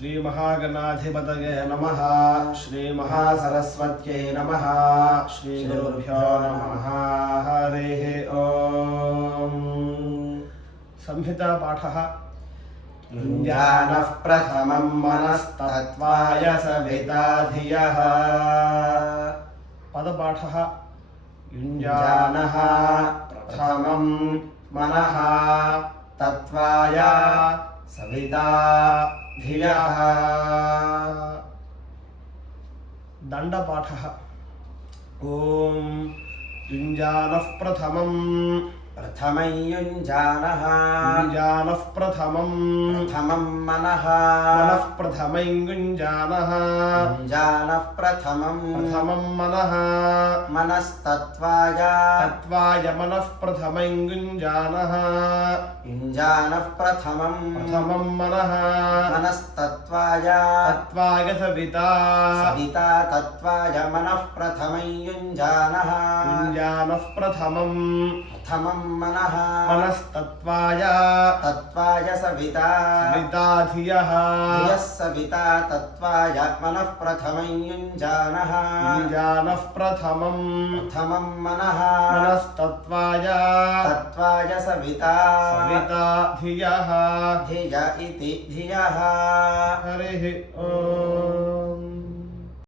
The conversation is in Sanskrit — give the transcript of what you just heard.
श्री महागणाधिपतये नमः। श्री महासरस्वत्यै नमः। श्री गुरुभ्यो नमः। हरिः ओम्। संहिता पाठः। युञ्जानः प्रथमं मनस्तत्त्वाय सविता धियः। पदपाठः। युञ्जानः प्रथमं मनः तत्त्वाय सविता धियः। दण्डपाठः। ॐ युञ्जानः प्रथमं युञ्जानः प्रथमं मनः प्रथमं युञ्जानः प्रथमं मनः मनस्तत्त्वाय मनः प्रथमं युञ्जानः प्रथमं मनः मनस्तत्त्वाय सविता तत्त्वाय मनः प्रथमं युञ्जानः प्रथमं मनः मनस्तत्त्वाय सविता धियः। सविता तत्त्वाय मनः प्रथमं युञ्जानः प्रथमं मनः मनस्तत्त्वाय सविता धियः। धिय इति धियः। हरिः ओम्।